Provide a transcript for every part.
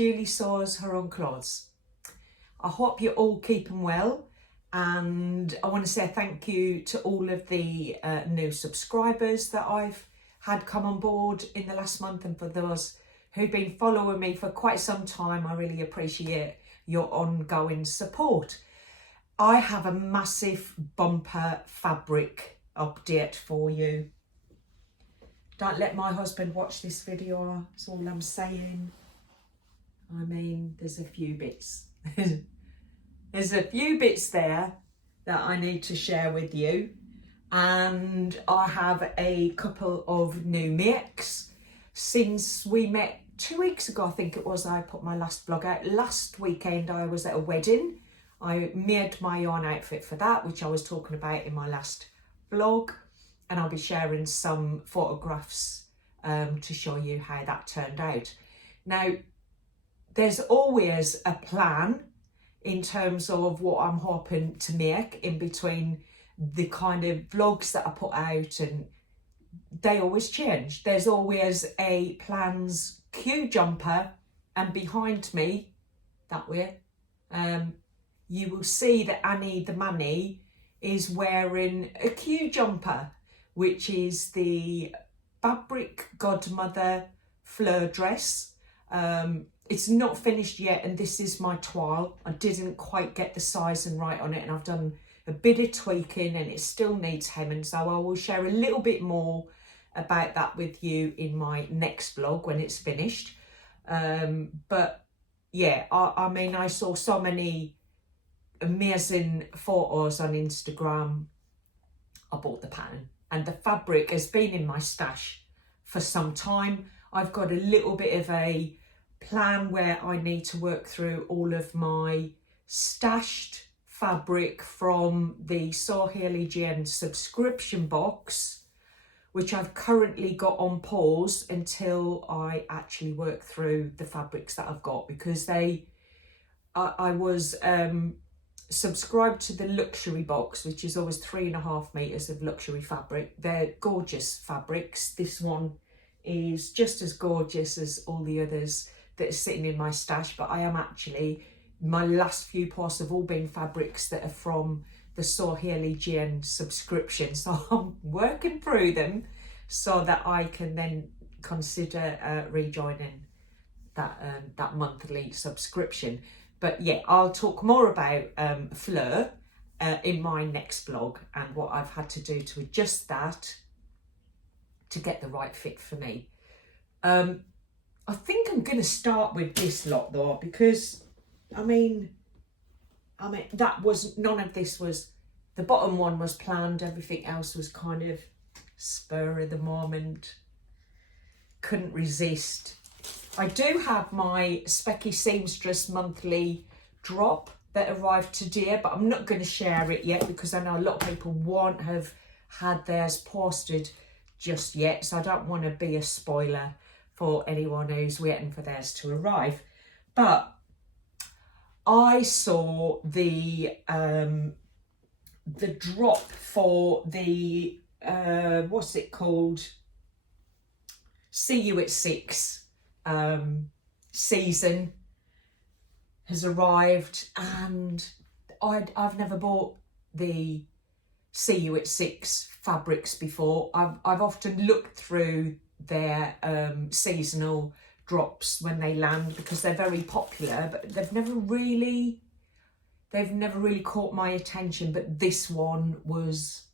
Julie Saws Her Own Clothes. I hope you're all keeping well, and I want to say thank you to all of the new subscribers that I've had come on board in the last month, and for those who've been following me for quite some time, I really appreciate your ongoing support. I have a massive bumper fabric update for you. Don't let my husband watch this video, that's all I'm saying. I mean, there's a few bits. There's a few bits there that I need to share with you. And I have a couple of new makes. Since we met 2 weeks ago, I think it was, I put my last vlog out. Last weekend I was at a wedding. I made my own outfit for that, which I was talking about in my last vlog. And I'll be sharing some photographs to show you how that turned out. Now, there's always a plan in terms of what I'm hoping to make in between the kind of vlogs that I put out, and they always change. There's always a plans queue jumper, and behind me, that way, you will see that Annie the Manny is wearing a queue jumper, which is the fabric godmother Fleur dress. It's not finished yet, and this is my toile. I didn't quite get the sizing right on it, and I've done a bit of tweaking, and it still needs hemming, so I will share a little bit more about that with you in my next vlog when it's finished. But yeah, I mean, I saw so many amazing photos on Instagram. I bought the pattern, and the fabric has been in my stash for some time. I've got a little bit of a plan where I need to work through all of my stashed fabric from the Sew Hayley Jane subscription box, which I've currently got on pause until I actually work through the fabrics that I've got, because I was subscribed to the luxury box, which is always 3.5 meters of luxury fabric. They're gorgeous fabrics. This one is just as gorgeous as all the others that are sitting in my stash, but I am actually, my last few posts have all been fabrics that are from the Sew Hayley Jane subscription, so I'm working through them so that I can then consider rejoining that monthly subscription. But yeah, I'll talk more about Fleur in my next vlog, and what I've had to do to adjust that to get the right fit for me. I think I'm going to start with this lot though, because I mean, that was, none of this was, the bottom one was planned, everything else was kind of spur of the moment, couldn't resist. I do have my Specky Seamstress monthly drop that arrived today, but I'm not going to share it yet because I know a lot of people won't have had theirs posted just yet, so I don't want to be a spoiler for anyone who's waiting for theirs to arrive. But I saw the drop for the what's it called, See You at 6 season has arrived, and I've never bought the See You at 6 fabrics before. I've often looked through their seasonal drops when they land because they're very popular, but they've never really caught my attention. But this one was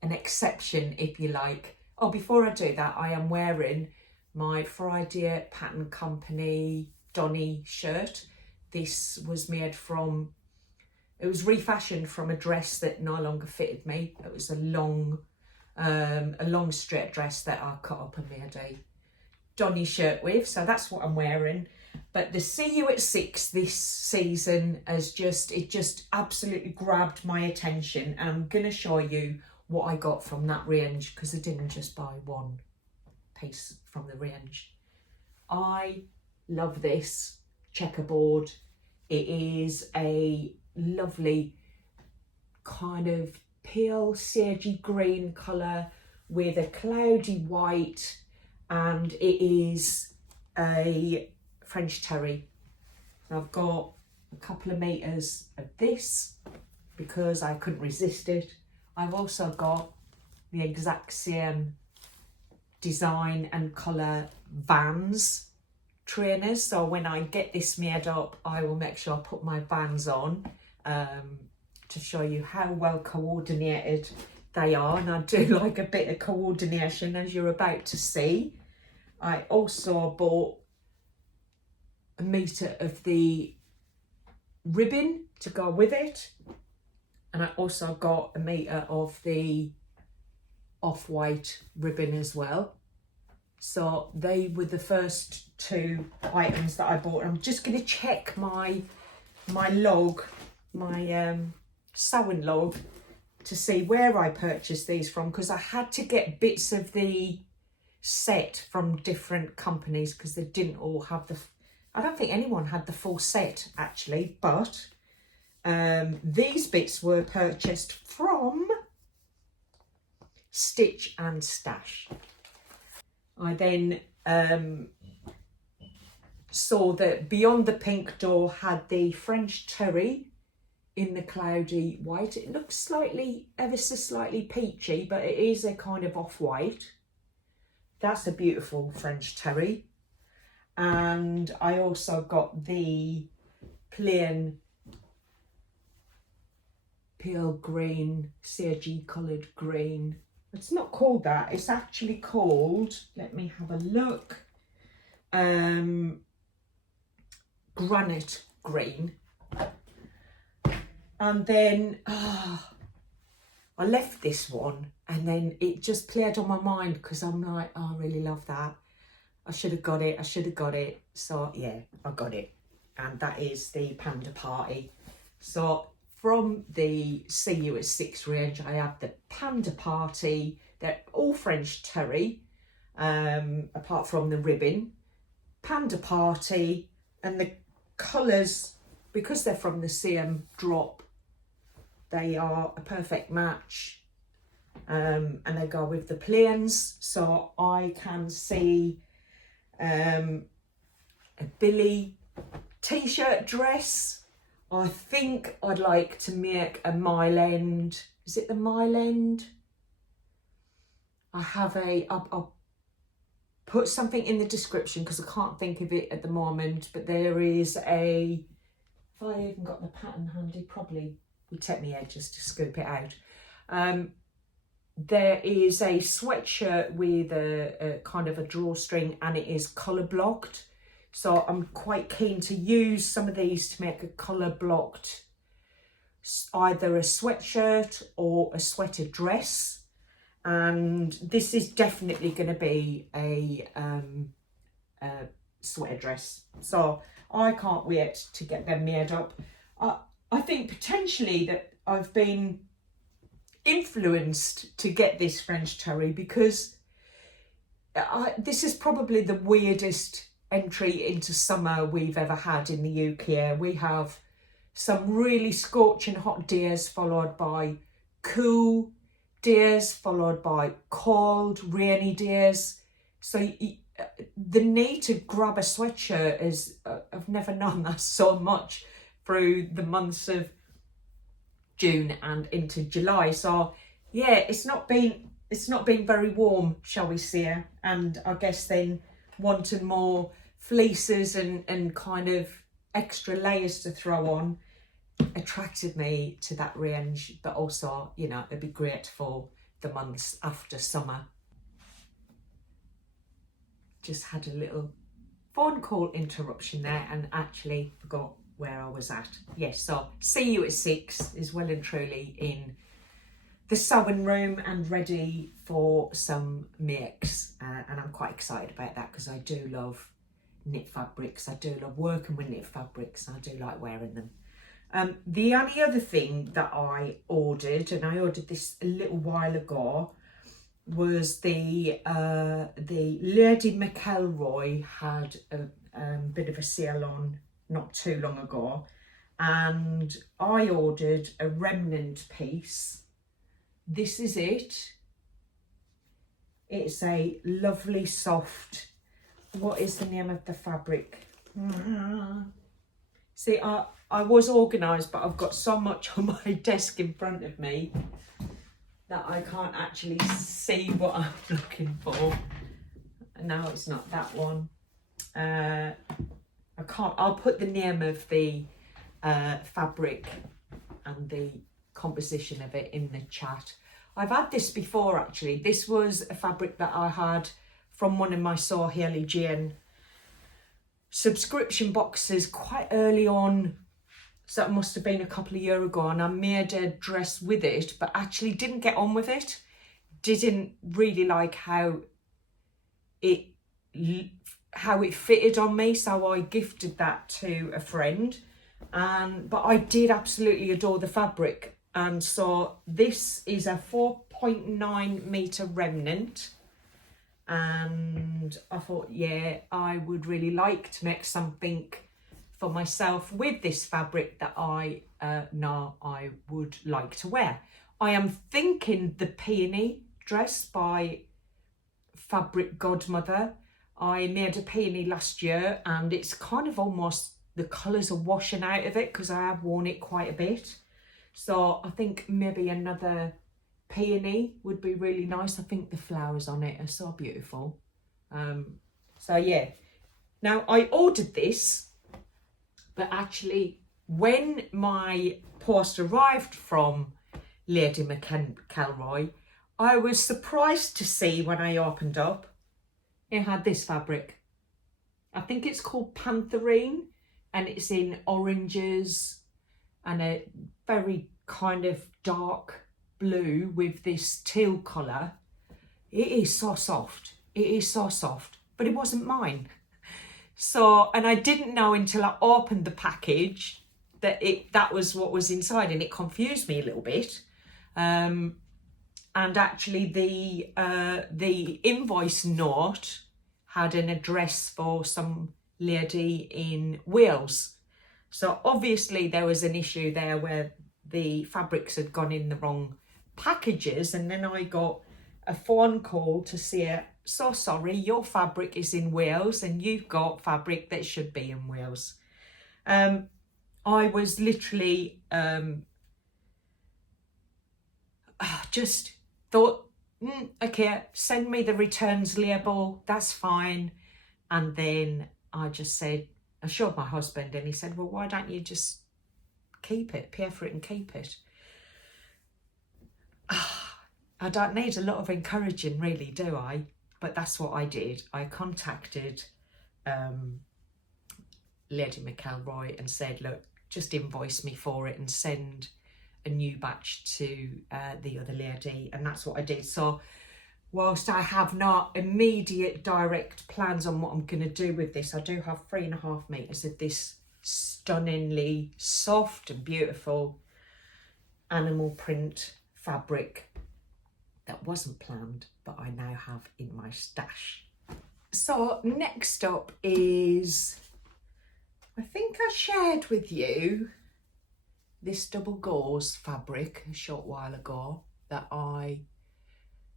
an exception, if you like. Oh, before I do that, I am wearing my Friday Pattern Company Donny shirt. This was made from, it was refashioned from a dress that no longer fitted me. It was a long straight dress that I cut up and made a Donny shirt with, so that's what I'm wearing. But the See You at 6 this season has just absolutely grabbed my attention, and I'm gonna show you what I got from that range, because I didn't just buy one piece from the range. I love this checkerboard. It is a lovely kind of pale sagey green colour with a cloudy white, and it is a French terry I've got a couple of meters of this because I couldn't resist it. I've also got the exact same design and colour Vans trainers, so when I get this made up I will make sure I put my Vans on to show you how well coordinated they are, and I do like a bit of coordination, as you're about to see. I also bought a metre of the ribbon to go with it, and I also got a metre of the off-white ribbon as well. So they were the first two items that I bought. I'm just going to check my log, my sewing log, to see where I purchased these from, because I had to get bits of the set from different companies because they didn't all have the, I don't think anyone had the full set actually, but these bits were purchased from Stitch and Stash. I then saw that Beyond the Pink Door had the French Terry in the cloudy white. It looks slightly, ever so slightly peachy, but it is a kind of off-white. That's a beautiful French Terry. And I also got the plain pale green, CRG coloured green. It's not called that, it's actually called, let me have a look, granite green. And then I left this one, and then it just played on my mind because I'm like, oh, I really love that. I should have got it, I should have got it. So yeah, I got it. And that is the Panda Party. So from the See You at 6 range, I have the Panda Party. They're all French Terry, apart from the ribbon. Panda Party, and the colours, because they're from the same drop, they are a perfect match, and they go with the plains. So I can see a Billy t-shirt dress. I think I'd like to make a Mile End. Is it the Mile End? I have I'll put something in the description because I can't think of it at the moment, but there is a, if I even got the pattern handy, probably would take me ages to scoop it out. There is a sweatshirt with a kind of a drawstring, and it is colour blocked. So I'm quite keen to use some of these to make a colour blocked, either a sweatshirt or a sweater dress. And this is definitely going to be a sweater dress. So I can't wait to get them made up. I think potentially that I've been influenced to get this French Terry because this is probably the weirdest entry into summer we've ever had in the UK. We have some really scorching hot days followed by cool days followed by cold rainy days. So the need to grab a sweatshirt is I've never known that so much through the months of June and into July. So yeah, it's not been very warm, shall we say, and I guess then wanting more fleeces and kind of extra layers to throw on attracted me to that range. But also, you know, it'd be great for the months after summer. Just had a little phone call interruption there and actually forgot where I was at. Yes, so See You at 6 is well and truly in the sewing room and ready for some makes, and I'm quite excited about that because I do love knit fabrics. I do love working with knit fabrics. I do like wearing them. The only other thing that I ordered, and I ordered this a little while ago, was the Lady McElroy had a bit of a sale on not too long ago, and I ordered a remnant piece. This is it. It's a lovely soft, what is the name of the fabric? See, I was organised, but I've got so much on my desk in front of me that I can't actually see what I'm looking for. No, it's not that one. I can't. I'll put the name of the fabric and the composition of it in the chat. I've had this before, actually. This was a fabric that I had from one of my Saw Haley Jane subscription boxes quite early on. So that must have been a couple of years ago, and I made a dress with it, but actually didn't get on with it. Didn't really like how it fitted on me, so I gifted that to a friend. But I did absolutely adore the fabric, and so this is a 4.9 metre remnant, and I thought, yeah, I would really like to make something for myself with this fabric that I know I would like to wear. I am thinking the peony dress by Fabric Godmother. I made a peony last year, and it's kind of almost, the colours are washing out of it because I have worn it quite a bit. So I think maybe another peony would be really nice. I think the flowers on it are so beautiful. So yeah, now I ordered this, but actually when my post arrived from Lady McElroy, I was surprised to see when I opened up, it had this fabric. I think it's called Pantherine, and it's in oranges and a very kind of dark blue with this teal colour. It is so soft. It is so soft, but it wasn't mine. So, and I didn't know until I opened the package that was what was inside, and it confused me a little bit. And actually the invoice note had an address for some lady in Wales. So obviously there was an issue there where the fabrics had gone in the wrong packages, and then I got a phone call to say, so sorry, your fabric is in Wales and you've got fabric that should be in Wales. I was literally just thought, okay, send me the returns label, that's fine. And then I just said, I showed my husband, and he said, well, why don't you just keep it, pay for it and keep it? I don't need a lot of encouraging, really, do I? But that's what I did. I contacted Lady McElroy and said, look, just invoice me for it and send a new batch to the other lady, and that's what I did. So whilst I have not immediate direct plans on what I'm going to do with this, I do have 3.5 meters of this stunningly soft and beautiful animal print fabric that wasn't planned, but I now have in my stash. So next up is, I think I shared with you this double gauze fabric a short while ago that I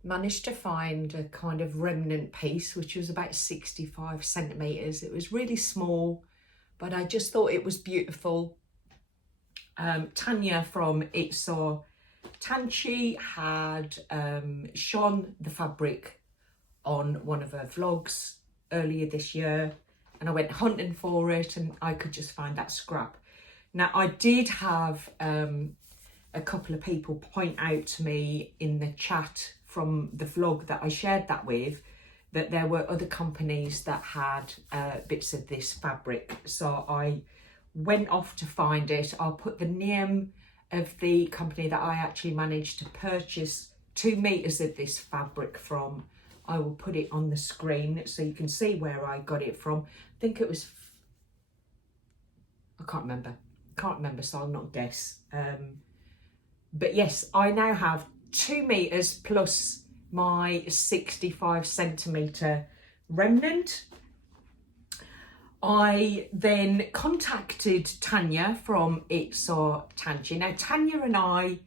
managed to find a kind of remnant piece, which was about 65 centimetres. It was really small, but I just thought it was beautiful. Tanya from It's So Tanchi had shown the fabric on one of her vlogs earlier this year, and I went hunting for it and I could just find that scrap. Now I did have a couple of people point out to me in the chat from the vlog that I shared that with, that there were other companies that had bits of this fabric. So I went off to find it. I'll put the name of the company that I actually managed to purchase 2 meters of this fabric from. I will put it on the screen so you can see where I got it from. I think it was, I can't remember, so I'll not guess. But yes, I now have 2 meters plus my 65 centimetre remnant. I then contacted Tanya from It's So Tanchi. Now Tanya and I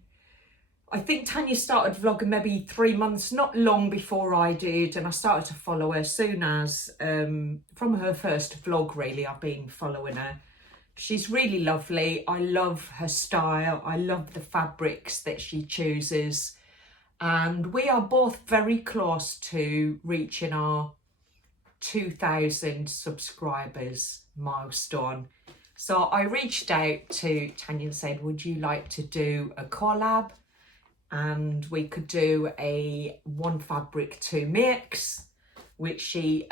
think Tanya started vlogging maybe 3 months, not long before I did, and I started to follow her soon as, from her first vlog really, I've been following her. She's really lovely. I love her style. I love the fabrics that she chooses. And we are both very close to reaching our 2,000 subscribers milestone. So I reached out to Tanya and said, would you like to do a collab? And we could do a one fabric two mix, which she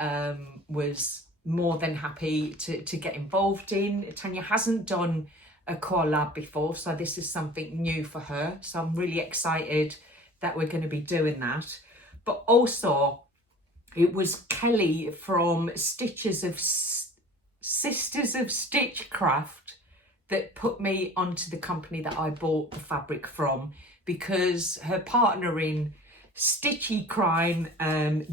was more than happy to get involved in. Tanya hasn't done a collab before, so this is something new for her. So I'm really excited that we're going to be doing that. But also, it was Kelly from Sisters of Stitchcraft that put me onto the company that I bought the fabric from, because her partner in Stitchy Crime,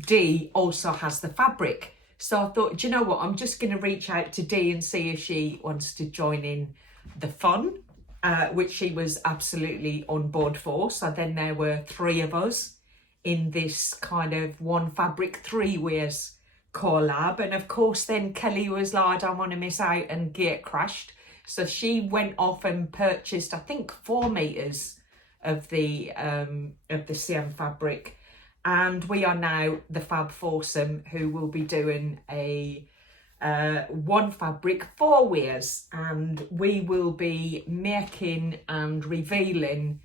Dee, also has the fabric. So I thought, do you know what, I'm just going to reach out to Dee and see if she wants to join in the fun, which she was absolutely on board for. So then there were 3 of us in this kind of one fabric 3 wears collab. And of course then Kelly was like, I don't want to miss out and get crashed. So she went off and purchased, I think, 4 meters of the CM fabric, and we are now the Fab Foursome who will be doing a one fabric 4 wears, and we will be making and revealing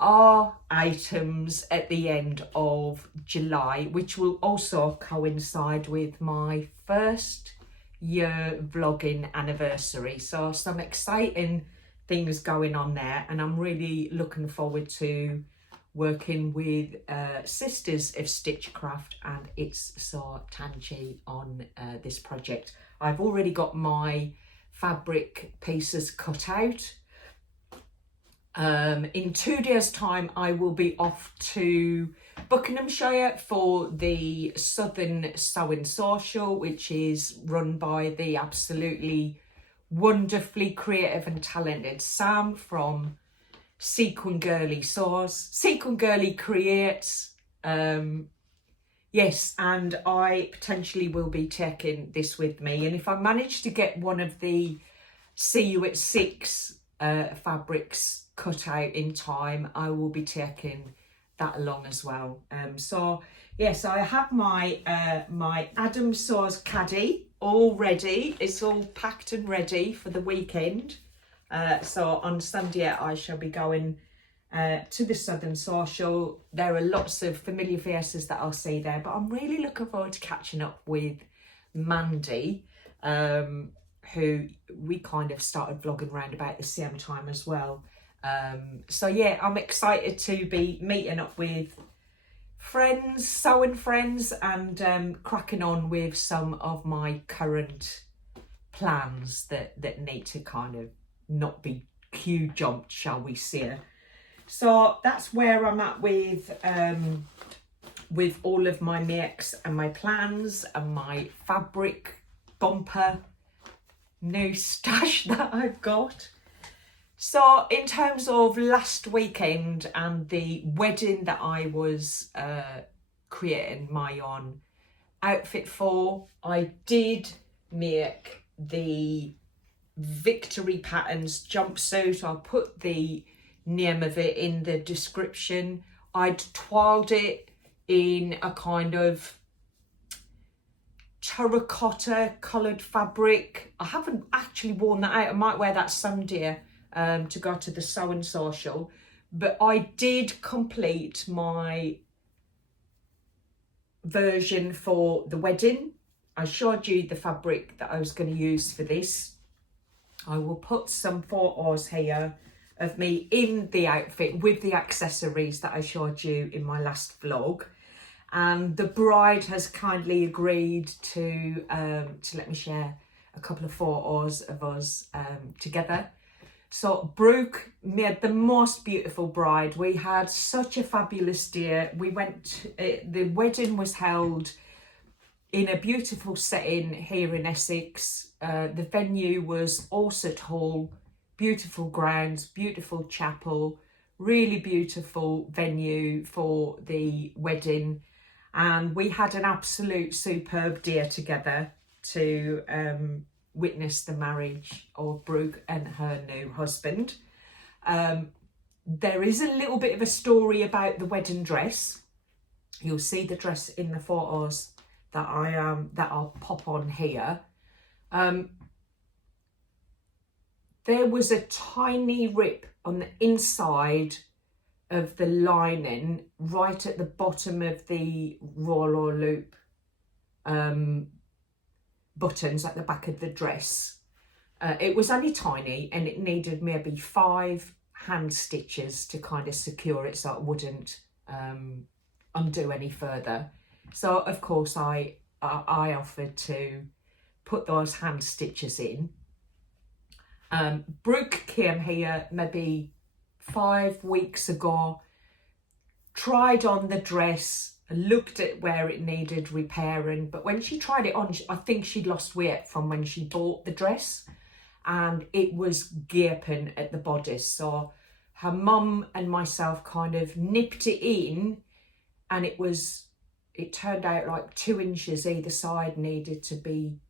our items at the end of July, which will also coincide with my 1st year vlogging anniversary. So some exciting things going on there, and I'm really looking forward to working with Sisters of Stitchcraft and It's So Tangy on this project. I've already got my fabric pieces cut out. In 2 days' time, I will be off to Buckinghamshire for the Southern Sewing Social, which is run by the absolutely wonderfully creative and talented Sam from Sequin Girly Sews. Sequin Girly creates, yes, and I potentially will be taking this with me. And if I manage to get one of the See You at 6 fabrics cut out in time, I will be taking that along as well. So yes, I have my my Adam Sews caddy all ready. It's all packed and ready for the weekend. So on Sunday I shall be going to the Southern Social. There are lots of familiar faces that I'll see there, but I'm really looking forward to catching up with Mandy, who we kind of started vlogging around about the same time as well. So yeah, I'm excited to be meeting up with friends, sewing friends, and cracking on with some of my current plans that need to kind of not be queue jumped, shall we say. So that's where I'm at with all of my makes and my plans and my fabric bumper new stash that I've got. So in terms of last weekend and the wedding that I was creating my own outfit for, I did make the Victory Patterns jumpsuit. I'll put the name of it in the description. I'd toiled it in a kind of terracotta coloured fabric. I haven't actually worn that out. I might wear that Sunday to go to the Sewing Social, but I did complete my version for the wedding. I showed you the fabric that I was going to use for this. I will put some photos here of me in the outfit with the accessories that I showed you in my last vlog. And the bride has kindly agreed to let me share a couple of photos of us together. So Brooke made the most beautiful bride. We had such a fabulous day. We went, the wedding was held in a beautiful setting here in Essex. The venue was Orsett Hall, beautiful grounds, beautiful chapel, really beautiful venue for the wedding. And we had an absolute superb day together to witness the marriage of Brooke and her new husband. There is a little bit of a story about the wedding dress. You'll see the dress in the photos that I'll pop on here. There was a tiny rip on the inside of the lining right at the bottom of the roll or loop buttons at the back of the dress. It was only tiny and it needed maybe 5 hand stitches to kind of secure it so it wouldn't undo any further. So of course I offered to put those hand stitches in. Brooke came here maybe 5 weeks ago, tried on the dress, looked at where it needed repairing, but when she tried it on, I think she'd lost weight from when she bought the dress, and it was gaping at the bodice. So her mum and myself kind of nipped it in, and it turned out like 2 inches either side needed to be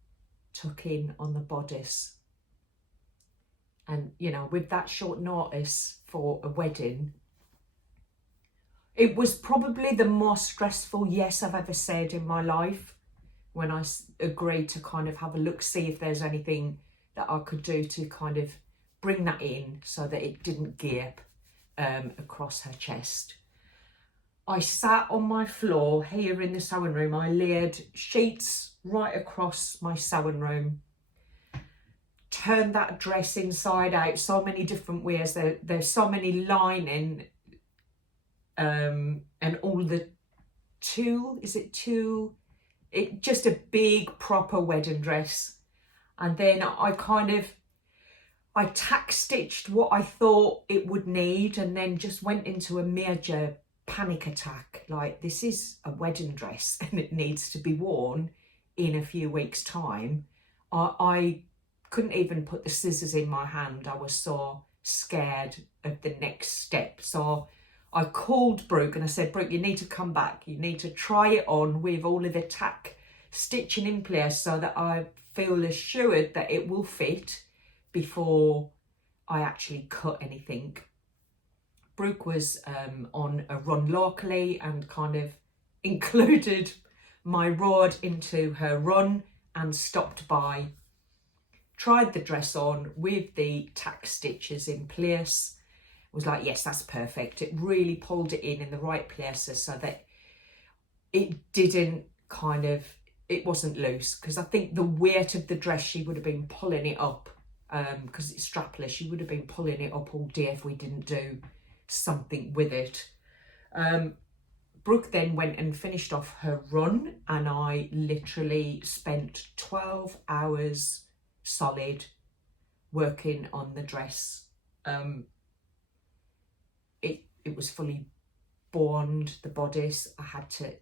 tucked in on the bodice. And you know, with that short notice for a wedding, it was probably the most stressful yes I've ever said in my life, when I agreed to kind of have a look, see if there's anything that I could do to kind of bring that in so that it didn't gape across her chest. I sat on my floor here in the sewing room. I laid sheets right across my sewing room, turned that dress inside out so many different ways. There's so many lining and all the tulle, just a big proper wedding dress. And then I tack stitched what I thought it would need, and then just went into a major panic attack. Like, this is a wedding dress and it needs to be worn in a few weeks' time. I couldn't even put the scissors in my hand. I was so scared of the next step. So I called Brooke and I said, Brooke, you need to come back. You need to try it on with all of the tack stitching in place so that I feel assured that it will fit before I actually cut anything. Brooke was on a run locally and kind of included my rod into her run and stopped by, tried the dress on with the tack stitches in place, was like, yes, that's perfect. It really pulled it in the right places so that it didn't it wasn't loose, because I think the weight of the dress, she would have been pulling it up because it's strapless. She would have been pulling it up all day if we didn't do something with it. Brooke then went and finished off her run, and I literally spent 12 hours solid working on the dress. It was fully bourned, the bodice. I had to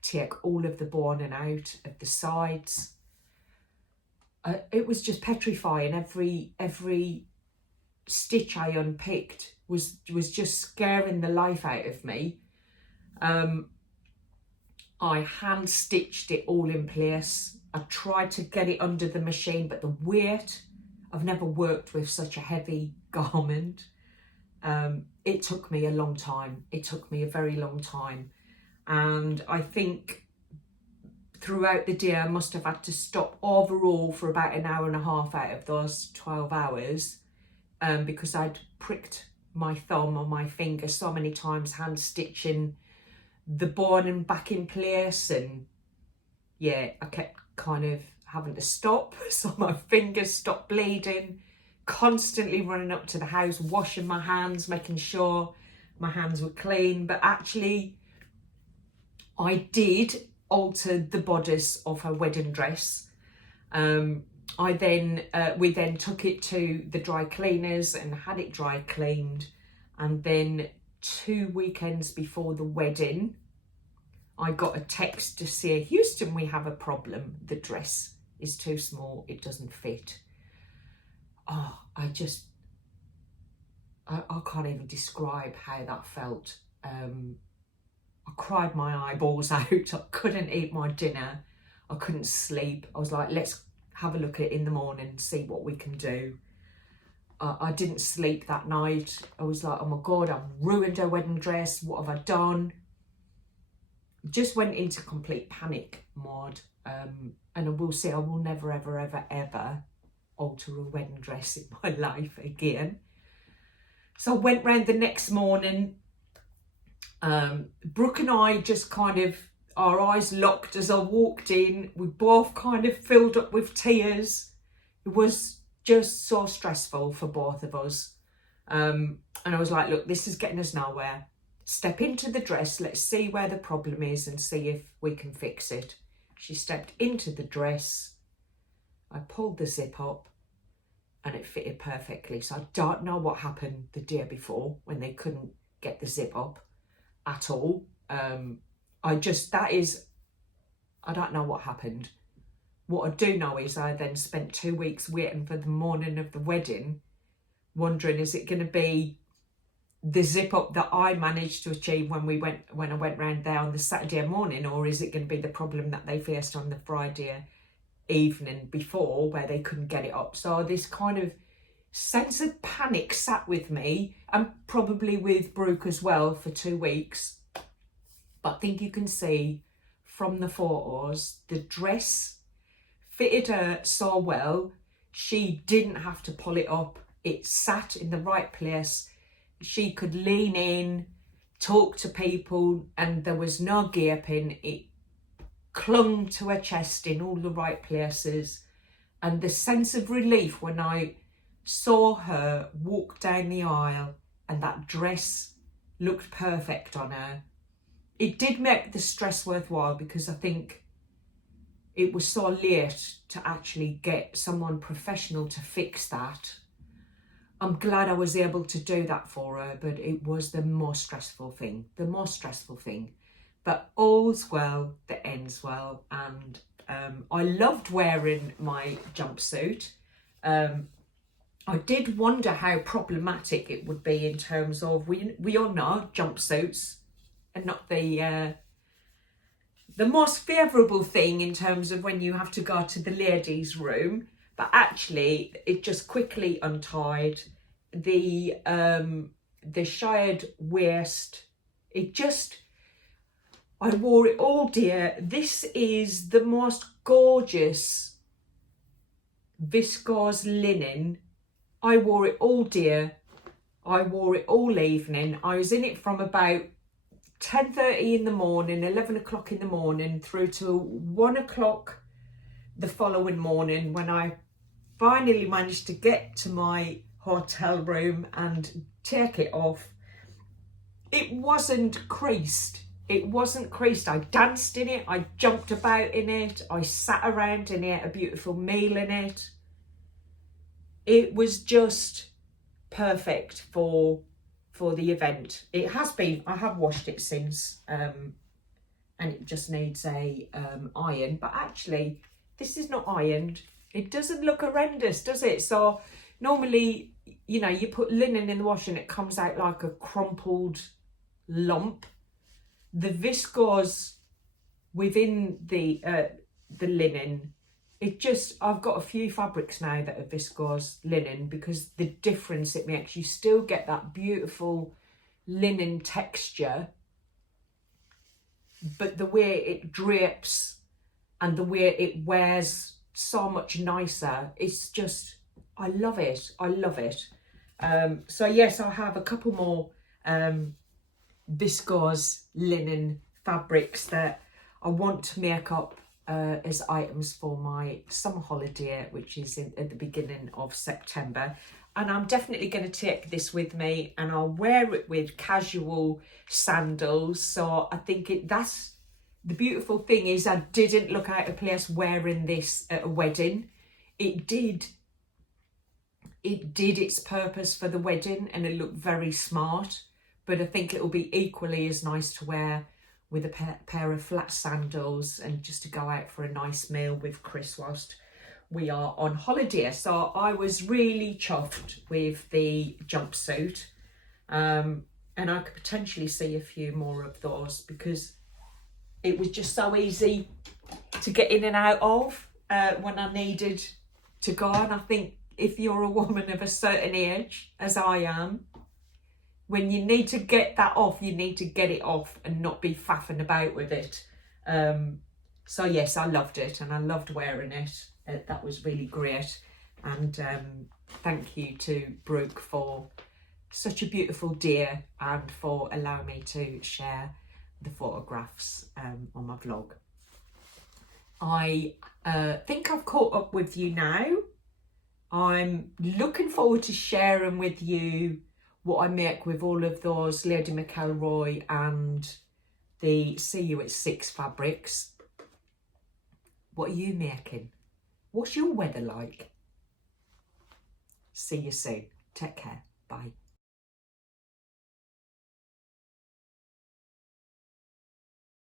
take all of the bourning out of the sides. It was just petrifying. Every stitch I unpicked was just scaring the life out of me. I hand stitched it all in place. I tried to get it under the machine, but the weight, I've never worked with such a heavy garment. It took me a long time. It took me a very long time. And I think throughout the day I must have had to stop overall for about an hour and a half out of those 12 hours because I'd pricked my thumb on my finger so many times hand stitching the bourning back in place, and yeah, I kept kind of having to stop so my fingers stopped bleeding, constantly running up to the house, washing my hands, making sure my hands were clean. But actually I did alter the bodice of her wedding dress. We then took it to the dry cleaners and had it dry cleaned, and then 2 weekends before the wedding I got a text to say, Houston, we have a problem, the dress is too small, it doesn't fit. Oh, I can't even describe how that felt. I cried my eyeballs out. I couldn't eat my dinner. I couldn't sleep. I was like, let's have a look at it in the morning and see what we can do. I didn't sleep that night. I was like, oh my God, I've ruined her wedding dress. What have I done? Just went into complete panic mode. And I will say I will never, ever, ever, ever alter a wedding dress in my life again. So I went round the next morning. Brooke and I just kind of, our eyes locked as I walked in. We both kind of filled up with tears. It was just so stressful for both of us. And I was like, look, this is getting us nowhere. Step into the dress. Let's see where the problem is and see if we can fix it. She stepped into the dress. I pulled the zip up and it fitted perfectly. So I don't know what happened the day before when they couldn't get the zip up at all. I don't know what happened. What I do know is I then spent 2 weeks waiting for the morning of the wedding, wondering, is it going to be the zip up that I managed to achieve when I went round there on the Saturday morning, or is it going to be the problem that they faced on the Friday evening before where they couldn't get it up? So this kind of sense of panic sat with me, and probably with Brooke as well, for 2 weeks. But I think you can see from the photos, the dress fitted her so well. She didn't have to pull it up. It sat in the right place. She could lean in, talk to people, and there was no gaping. It clung to her chest in all the right places. And the sense of relief when I saw her walk down the aisle and that dress looked perfect on her, it did make the stress worthwhile, because I think it was so late to actually get someone professional to fix that. I'm glad I was able to do that for her, but it was the most stressful thing. But all's well that ends well. And I loved wearing my jumpsuit. I did wonder how problematic it would be in terms of, we all know jumpsuits are not the most favourable thing in terms of when you have to go to the ladies' room. But actually, it just quickly untied. The shirred waist, I wore it all day. This is the most gorgeous viscose linen. I wore it all day. I wore it all evening. I was in it from about 10:30 in the morning, 11 o'clock in the morning, through to 1 o'clock the following morning, when I finally managed to get to my hotel room and take it off. It wasn't creased. I danced in it. I jumped about in it. I sat around and ate a beautiful meal in it. It was just perfect for the event. It has been. I have washed it since, and it just needs a iron. But actually, this is not ironed. It doesn't look horrendous, does it? So normally, you know, you put linen in the wash and it comes out like a crumpled lump. The viscose within the linen, I've got a few fabrics now that are viscose linen, because the difference it makes, you still get that beautiful linen texture, but the way it drapes and the way it wears so much nicer, it's just, I love it. So yes, I have a couple more viscose linen fabrics that I want to make up as items for my summer holiday, which is at the beginning of September. And I'm definitely going to take this with me, and I'll wear it with casual sandals. So I think that's the beautiful thing, is I didn't look out of place wearing this at a wedding. It did its purpose for the wedding, and it looked very smart. But I think it'll be equally as nice to wear with a pair of flat sandals, and just to go out for a nice meal with Chris whilst we are on holiday. So I was really chuffed with the jumpsuit, and I could potentially see a few more of those, because it was just so easy to get in and out of. when I needed to go. And I think if you're a woman of a certain age, as I am, when you need to get that off, you need to get it off and not be faffing about with it. So yes, I loved it and I loved wearing it. That was really great. And thank you to Brooke for such a beautiful deer and for allowing me to share the photographs on my vlog. I think I've caught up with you now. I'm looking forward to sharing with you what I make with all of those Lady McElroy and the See You at 6 fabrics. What are you making? What's your weather like? See you soon. Take care. Bye.